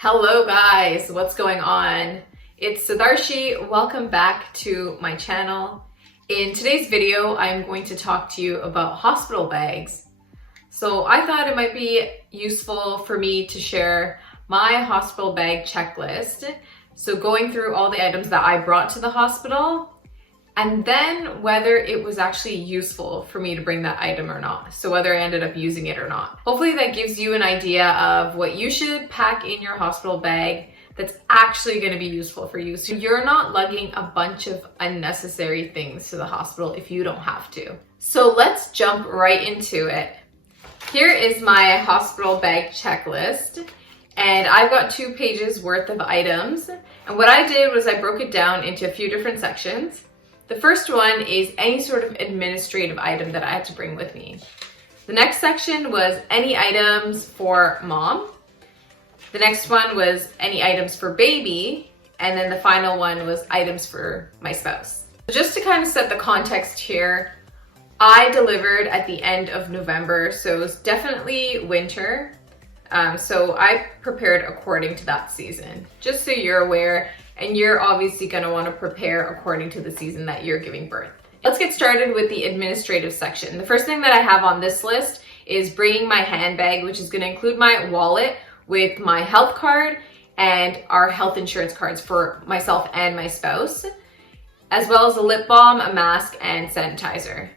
Hello guys, what's going on? It's Sadarshi. Welcome back to my channel. In today's video, I'm going to talk to you about hospital bags. So I thought it might be useful for me to share my hospital bag checklist. So going through all the items that I brought to the hospital, and then whether it was actually useful for me to bring that item or not. So whether I ended up using it or not. Hopefully that gives you an idea of what you should pack in your hospital bag that's actually going to be useful for you. So you're not lugging a bunch of unnecessary things to the hospital if you don't have to. So let's jump right into it. Here is my hospital bag checklist. And I've got 2 pages worth of items. And what I did was I broke it down into a few different sections. The first one is any sort of administrative item that I had to bring with me. The next section was any items for mom. The next one was any items for baby. And then the final one was items for my spouse. Just to kind of set the context here, I delivered at the end of November, so it was definitely winter. So I prepared according to that season, just so you're aware. And you're obviously going to want to prepare according to the season that you're giving birth. Let's get started with the administrative section. The first thing that I have on this list is bringing my handbag, which is going to include my wallet with my health card and our health insurance cards for myself and my spouse, as well as a lip balm, a mask, and sanitizer.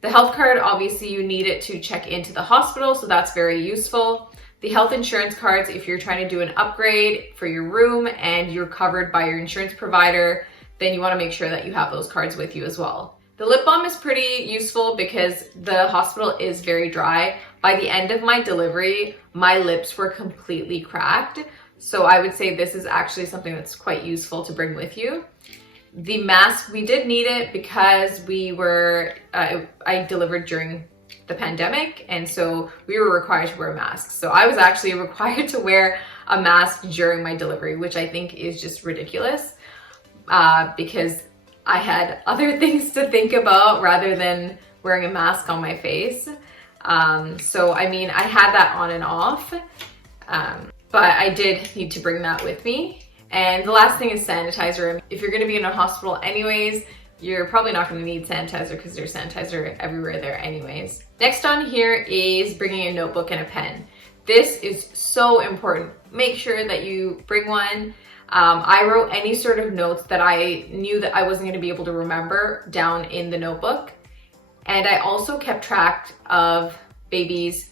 The health card, obviously you need it to check into the hospital, so that's very useful. The health insurance cards, if you're trying to do an upgrade for your room and you're covered by your insurance provider, then you want to make sure that you have those cards with you as well. The lip balm is pretty useful because the hospital is very dry. By the end of my delivery, my lips were completely cracked. So I would say this is actually something that's quite useful to bring with you. The mask, we did need it because I delivered during the pandemic, and so we were required to wear masks. So I was actually required to wear a mask during my delivery, which I think is just ridiculous because I had other things to think about rather than wearing a mask on my face. So I mean, I had that on and off, but I did need to bring that with me. And the last thing is sanitizer. If you're going to be in a hospital anyways, you're probably not going to need sanitizer because there's sanitizer everywhere there anyways. Next on here is bringing a notebook and a pen. This is so important. Make sure that you bring one. I wrote any sort of notes that I knew that I wasn't going to be able to remember down in the notebook. And I also kept track of babies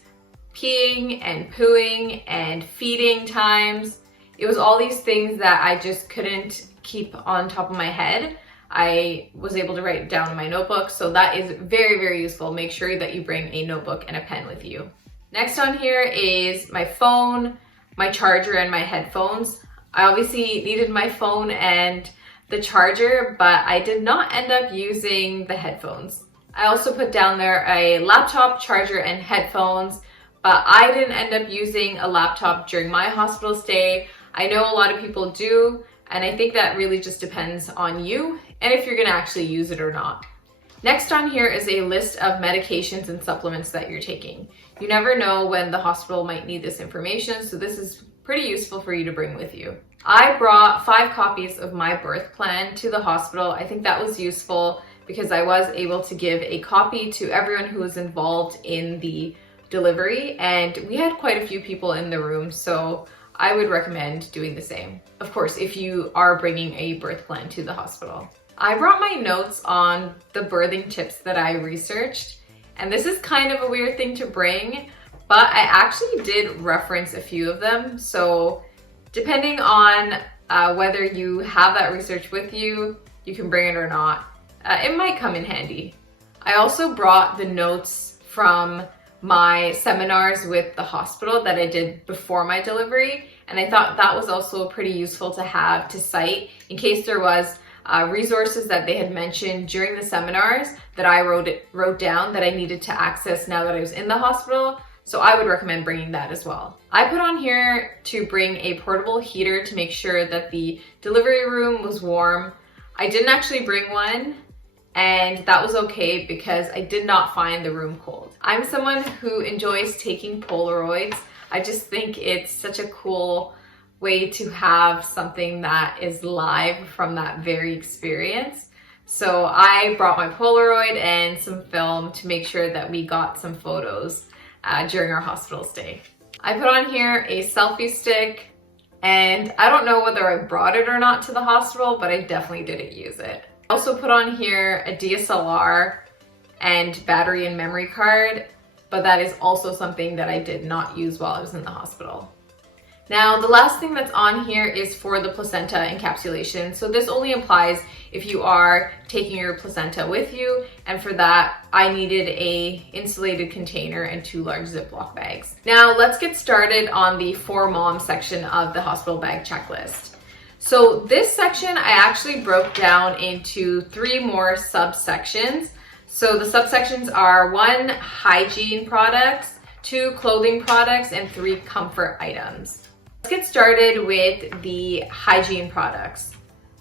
peeing and pooing and feeding times. It was all these things that I just couldn't keep on top of my head. I was able to write it down in my notebook, so that is very, very useful. Make sure that you bring a notebook and a pen with you. Next on here is my phone, my charger, and my headphones. I obviously needed my phone and the charger, but I did not end up using the headphones. I also put down there a laptop, charger, and headphones, but I didn't end up using a laptop during my hospital stay. I know a lot of people do, and I think that really just depends on you and if you're gonna actually use it or not. Next on here is a list of medications and supplements that you're taking. You never know when the hospital might need this information, so this is pretty useful for you to bring with you. I brought 5 copies of my birth plan to the hospital. I think that was useful because I was able to give a copy to everyone who was involved in the delivery, and we had quite a few people in the room, so I would recommend doing the same. Of course, if you are bringing a birth plan to the hospital. I brought my notes on the birthing tips that I researched, and this is kind of a weird thing to bring, but I actually did reference a few of them. So depending on whether you have that research with you, you can bring it or not. It might come in handy. I also brought the notes from my seminars with the hospital that I did before my delivery, and I thought that was also pretty useful to have to cite in case there was resources that they had mentioned during the seminars that I wrote down that I needed to access now that I was in the hospital. So I would recommend bringing that as well. I put on here to bring a portable heater to make sure that the delivery room was warm. I didn't actually bring one, and that was okay because I did not find the room cold. I'm someone who enjoys taking Polaroids. I just think it's such a cool way to have something that is live from that very experience. So I brought my Polaroid and some film to make sure that we got some photos during our hospital stay. I put on here a selfie stick, and I don't know whether I brought it or not to the hospital, but I definitely didn't use it. I also put on here a DSLR and battery and memory card, but that is also something that I did not use while I was in the hospital. Now, the last thing that's on here is for the placenta encapsulation. So this only applies if you are taking your placenta with you, and for that, I needed a insulated container and 2 large Ziploc bags. Now, let's get started on the for mom section of the hospital bag checklist. So this section I actually broke down into 3 more subsections. So the subsections are 1, hygiene products, 2, clothing products, and 3, comfort items. Let's get started with the hygiene products.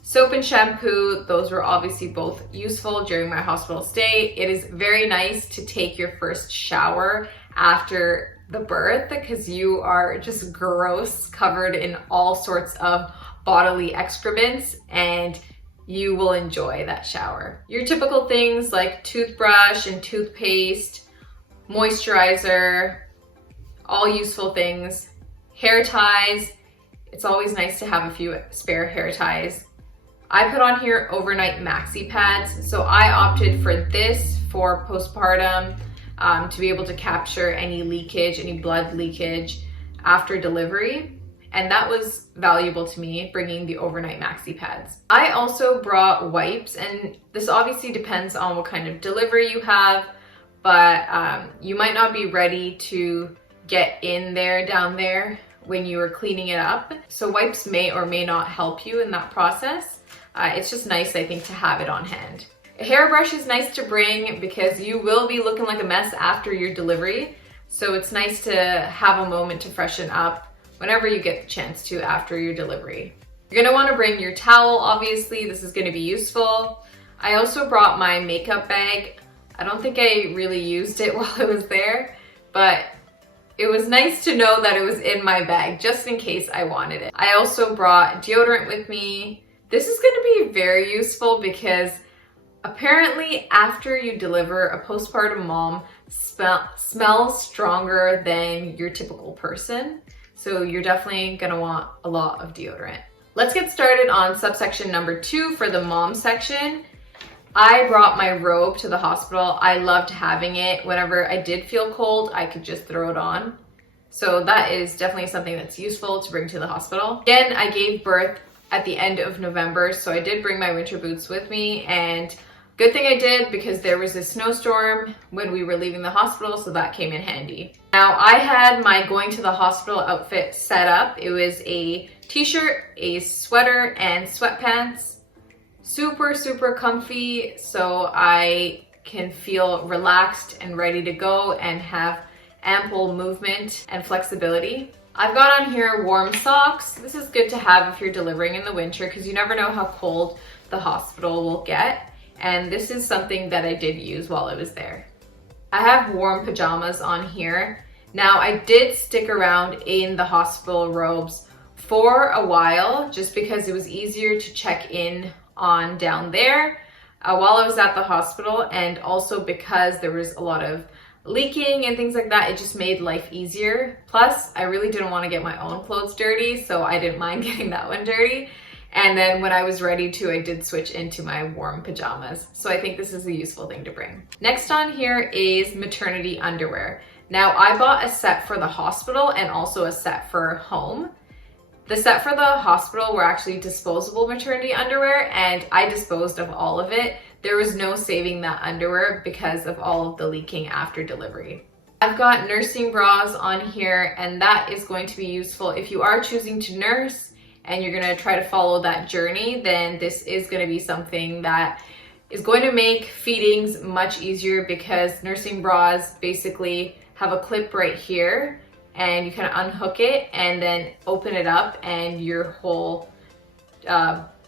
Soap and shampoo, those were obviously both useful during my hospital stay. It is very nice to take your first shower after the birth because you are just gross, covered in all sorts of bodily excrements, and you will enjoy that shower. Your typical things like toothbrush and toothpaste, moisturizer, all useful things. Hair ties, it's always nice to have a few spare hair ties. I put on here overnight maxi pads. So I opted for this for postpartum to be able to capture any leakage, any blood leakage after delivery. And that was valuable to me, bringing the overnight maxi pads. I also brought wipes, and this obviously depends on what kind of delivery you have, but you might not be ready to get in there, down there when you are cleaning it up. So wipes may or may not help you in that process. It's just nice, I think, to have it on hand. A hairbrush is nice to bring because you will be looking like a mess after your delivery. So it's nice to have a moment to freshen up whenever you get the chance to after your delivery. You're gonna wanna bring your towel, obviously. This is gonna be useful. I also brought my makeup bag. I don't think I really used it while I was there, but it was nice to know that it was in my bag just in case I wanted it. I also brought deodorant with me. This is gonna be very useful because apparently after you deliver, a postpartum mom smells stronger than your typical person. So you're definitely gonna want a lot of deodorant. Let's get started on subsection number 2 for the mom section. I brought my robe to the hospital. I loved having it. Whenever I did feel cold, I could just throw it on. So that is definitely something that's useful to bring to the hospital. Again, I gave birth at the end of November, so I did bring my winter boots with me, and good thing I did because there was a snowstorm when we were leaving the hospital, so that came in handy. Now, I had my going to the hospital outfit set up. It was a t-shirt, a sweater, and sweatpants. Super, super comfy, so I can feel relaxed and ready to go and have ample movement and flexibility. I've got on here warm socks. This is good to have if you're delivering in the winter because you never know how cold the hospital will get. And this is something that I did use while I was there. I have warm pajamas on here. Now, I did stick around in the hospital robes for a while just because it was easier to check in on down there while I was at the hospital, and also because there was a lot of leaking and things like that. It just made life easier. Plus, I really didn't want to get my own clothes dirty, so I didn't mind getting that one dirty. And then when I was ready to, I did switch into my warm pajamas. So I think this is a useful thing to bring. Next on here is maternity underwear. Now, I bought a set for the hospital and also a set for home. The set for the hospital were actually disposable maternity underwear, and I disposed of all of it. There was no saving that underwear because of all of the leaking after delivery. I've got nursing bras on here, and that is going to be useful if you are choosing to nurse and you're gonna try to follow that journey. Then this is gonna be something that is going to make feedings much easier because nursing bras basically have a clip right here, and you kind of unhook it and then open it up, and your whole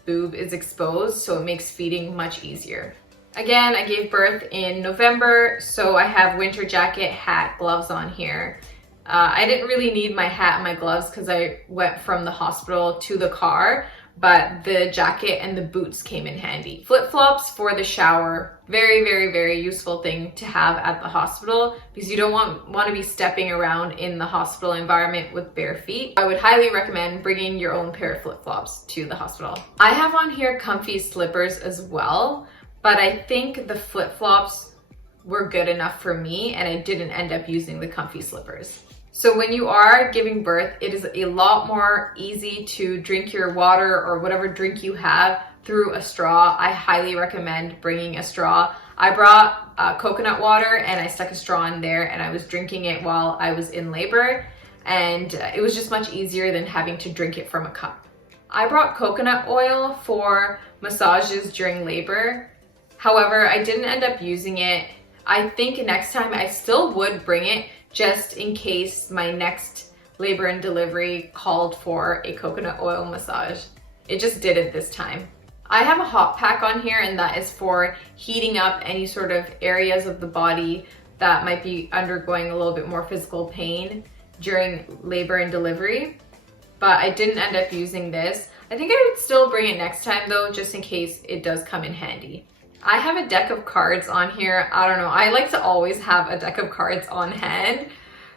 boob is exposed, so it makes feeding much easier. Again, I gave birth in November, so I have winter jacket, hat, gloves on here. I didn't really need my hat and my gloves because I went from the hospital to the car, but the jacket and the boots came in handy. Flip-flops for the shower, very, very, very useful thing to have at the hospital because you don't want to be stepping around in the hospital environment with bare feet. I would highly recommend bringing your own pair of flip-flops to the hospital. I have on here comfy slippers as well, but I think the flip-flops were good enough for me and I didn't end up using the comfy slippers. So when you are giving birth, it is a lot more easy to drink your water or whatever drink you have through a straw. I highly recommend bringing a straw. I brought coconut water and I stuck a straw in there and I was drinking it while I was in labor, and it was just much easier than having to drink it from a cup. I brought coconut oil for massages during labor. However, I didn't end up using it. I think next time I still would bring it just in case my next labor and delivery called for a coconut oil massage. It just didn't this time. I have a hot pack on here, and that is for heating up any sort of areas of the body that might be undergoing a little bit more physical pain during labor and delivery. But I didn't end up using this. I think I would still bring it next time though, just in case it does come in handy. I have a deck of cards on here. I don't know, I like to always have a deck of cards on hand.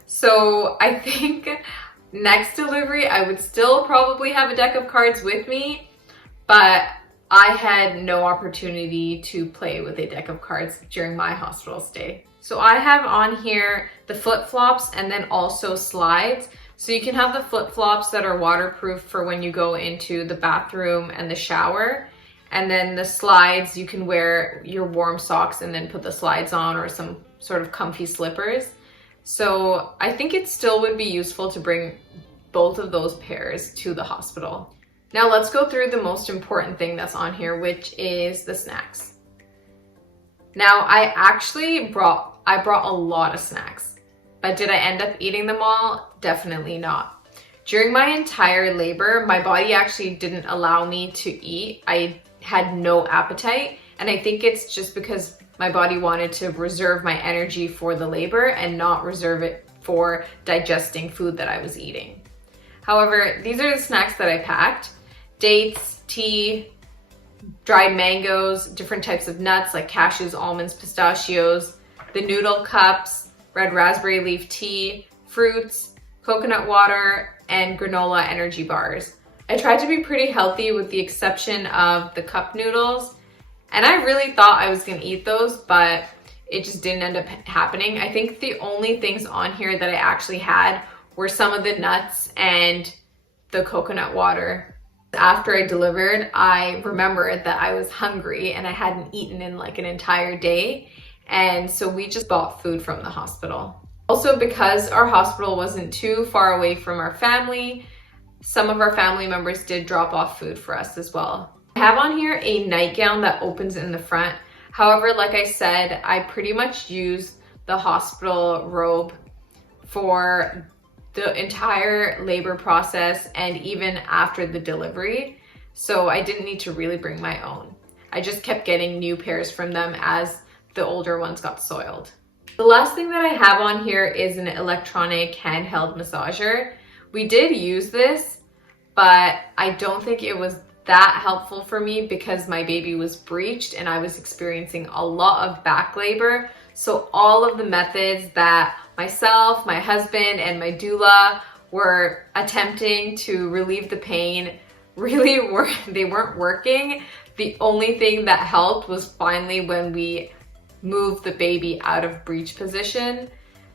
So I think next delivery, I would still probably have a deck of cards with me, but I had no opportunity to play with a deck of cards during my hospital stay. So I have on here the flip-flops and then also slides. So you can have the flip-flops that are waterproof for when you go into the bathroom and the shower. And then the slides, you can wear your warm socks and then put the slides on, or some sort of comfy slippers. So I think it still would be useful to bring both of those pairs to the hospital. Now let's go through the most important thing that's on here, which is the snacks. Now I brought a lot of snacks, but did I end up eating them all? Definitely not. During my entire labor, my body actually didn't allow me to eat. I had no appetite, and I think it's just because my body wanted to reserve my energy for the labor and not reserve it for digesting food that I was eating. However, these are the snacks that I packed: dates, tea, dried mangoes, different types of nuts like cashews, almonds, pistachios, the noodle cups, red raspberry leaf tea, fruits, coconut water, and granola energy bars. I tried to be pretty healthy with the exception of the cup noodles, and I really thought I was gonna eat those, but it just didn't end up happening. I think the only things on here that I actually had were some of the nuts and the coconut water. After I delivered, I remembered that I was hungry and I hadn't eaten in like an entire day, and so we just bought food from the hospital. Also, because our hospital wasn't too far away from our family, some of our family members did drop off food for us as well. I have on here a nightgown that opens in the front. However, like I said, I pretty much use the hospital robe for the entire labor process and even after the delivery. So I didn't need to really bring my own. I just kept getting new pairs from them as the older ones got soiled. The last thing that I have on here is an electronic handheld massager. We did use this, but I don't think it was that helpful for me because my baby was breeched and I was experiencing a lot of back labor. So all of the methods that myself, my husband, and my doula were attempting to relieve the pain they weren't working. The only thing that helped was finally when we moved the baby out of breech position.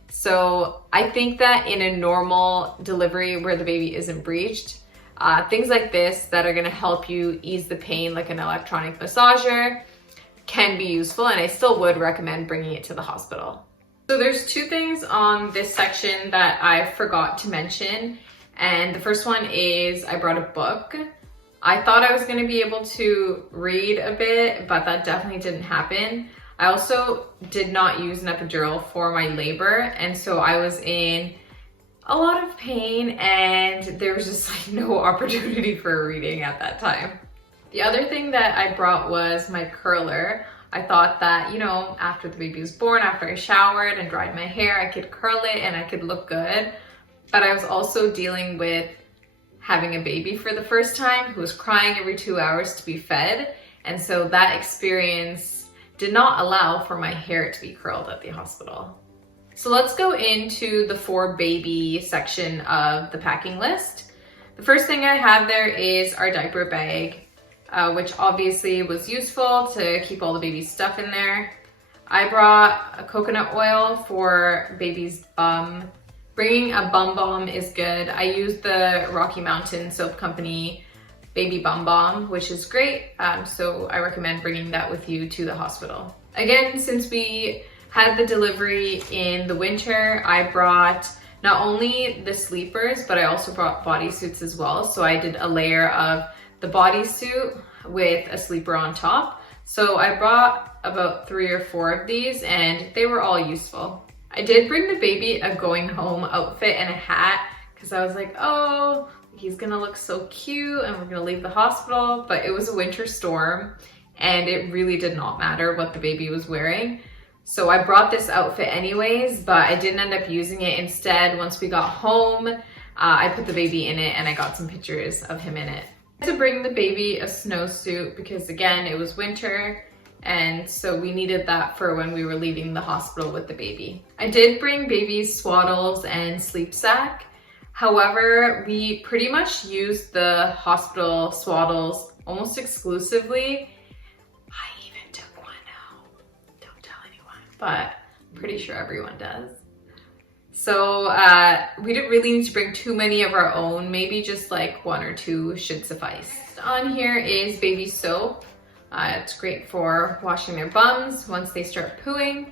So I think that in a normal delivery where the baby isn't breeched, things like this that are gonna help you ease the pain, like an electronic massager, can be useful, and I still would recommend bringing it to the hospital. So there's two things on this section that I forgot to mention, and the first one is I brought a book. I thought I was gonna be able to read a bit, but that definitely didn't happen. I also did not use an epidural for my labor, and so I was in a lot of pain and there was just like no opportunity for reading at that time. The other thing that I brought was my curler. I thought that, you know, after the baby was born, after I showered and dried my hair, I could curl it and I could look good. but I was also dealing with having a baby for the first time who was crying every 2 hours to be fed. And so that experience did not allow for my hair to be curled at the hospital. So let's go into the for baby section of the packing list. The first thing I have there is our diaper bag, which obviously was useful to keep all the baby's stuff in there. I brought a coconut oil for baby's bum. Bringing a bum balm is good. I used the Rocky Mountain Soap Company Baby Bum Balm, which is great. So I recommend bringing that with you to the hospital. Again, since we had the delivery in the winter, I brought not only the sleepers, but I also brought bodysuits as well. So I did a layer of the bodysuit with a sleeper on top. So I brought about 3 or 4 of these and they were all useful. I did bring the baby a going home outfit and a hat because I was like, oh, he's gonna look so cute and we're gonna leave the hospital, but it was a winter storm and it really did not matter what the baby was wearing. So I brought this outfit anyways, but I didn't end up using it. Instead, once we got home, I put the baby in it and I got some pictures of him in it. I had to bring the baby a snowsuit because again, it was winter. And so we needed that for when we were leaving the hospital with the baby. I did bring baby's swaddles and sleep sack. However, we pretty much used the hospital swaddles almost exclusively. I even took one out. Don't tell anyone, but I'm pretty sure everyone does. So we didn't really need to bring too many of our own. Maybe just like 1 or 2 should suffice. On here is baby soap. It's great for washing their bums once they start pooing.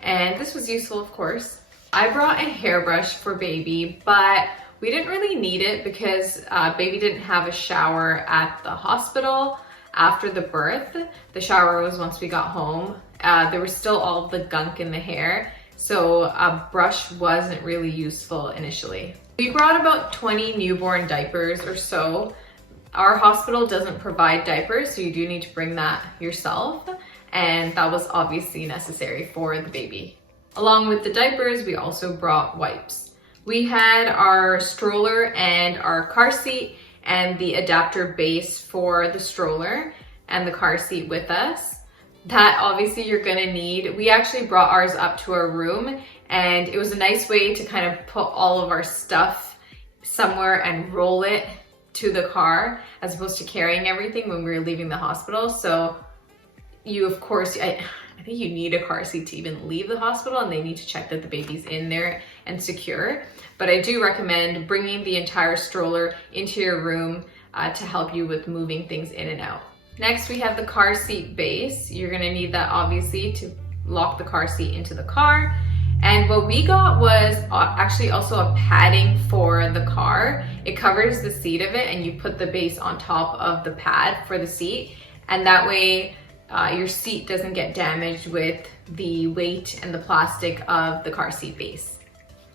And this was useful, of course. I brought a hairbrush for baby, but we didn't really need it because baby didn't have a shower at the hospital after the birth. The shower was once we got home. There was still all the gunk in the hair, so a brush wasn't really useful initially. We brought about 20 newborn diapers or so. Our hospital doesn't provide diapers, so you do need to bring that yourself, and that was obviously necessary for the baby. Along with the diapers, we also brought wipes. We had our stroller and our car seat and the adapter base for the stroller and the car seat with us. That obviously you're gonna need. We actually brought ours up to our room, and it was a nice way to kind of put all of our stuff somewhere and roll it to the car as opposed to carrying everything when we were leaving the hospital. So you, of course, I think you need a car seat to even leave the hospital, and they need to check that the baby's in there and secure. But I do recommend bringing the entire stroller into your room to help you with moving things in and out. Next, we have the car seat base. You're gonna need that obviously to lock the car seat into the car. And what we got was actually also a padding for the car. It covers the seat of it, and you put the base on top of the pad for the seat. And that way your seat doesn't get damaged with the weight and the plastic of the car seat base.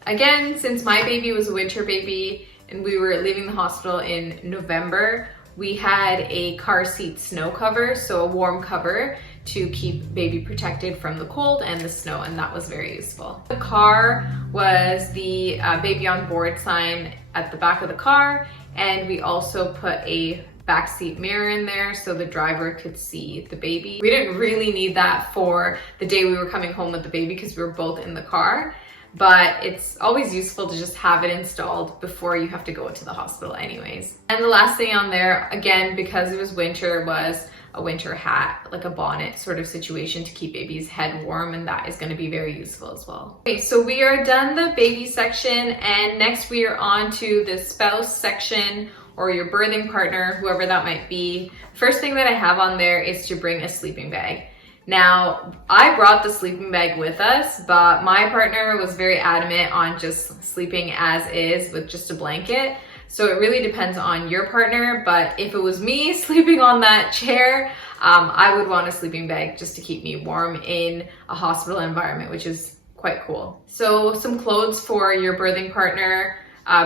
Again, since my baby was a winter baby and we were leaving the hospital in November, we had a car seat snow cover, so a warm cover to keep baby protected from the cold and the snow, and that was very useful. The car was the baby on board sign at the back of the car, and we also put a backseat mirror in there so the driver could see the baby. We didn't really need that for the day we were coming home with the baby because we were both in the car, but it's always useful to just have it installed before you have to go to the hospital anyways. And the last thing on there, again, because it was winter, was a winter hat, like a bonnet sort of situation to keep baby's head warm, and that is going to be very useful as well. Okay, so we are done the baby section, and next we are on to the spouse section, or your birthing partner, whoever that might be. First thing that I have on there is to bring a sleeping bag. Now, I brought the sleeping bag with us, but my partner was very adamant on just sleeping as is with just a blanket. So it really depends on your partner, but if it was me sleeping on that chair, I would want a sleeping bag just to keep me warm in a hospital environment, which is quite cool. So some clothes for your birthing partner,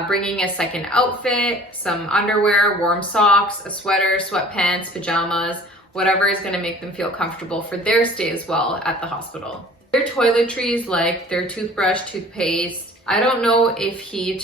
bringing a second outfit, some underwear, warm socks, a sweater, sweatpants, pajamas, whatever is going to make them feel comfortable for their stay as well at the hospital. Their toiletries, like their toothbrush, toothpaste, I don't know if he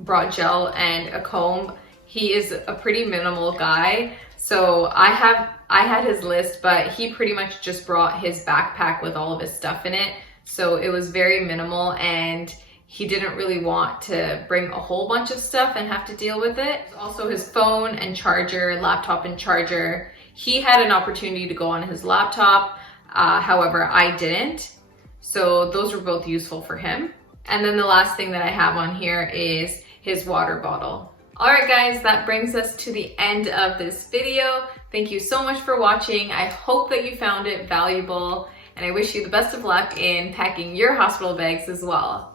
brought gel and a comb. He is a pretty minimal guy. So I had his list, but he pretty much just brought his backpack with all of his stuff in it. So it was very minimal, and he didn't really want to bring a whole bunch of stuff and have to deal with it. Also his phone and charger, laptop and charger. He had an opportunity to go on his laptop, however I didn't. So those were both useful for him. And then the last thing that I have on here is his water bottle. All right guys, that brings us to the end of this video. Thank you so much for watching. I hope that you found it valuable, and I wish you the best of luck in packing your hospital bags as well.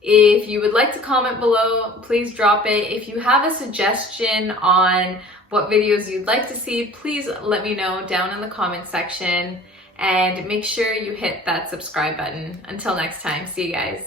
If you would like to comment below, please drop it. If you have a suggestion on what videos you'd like to see, please let me know down in the comment section, and make sure you hit that subscribe button. Until next time, see you guys.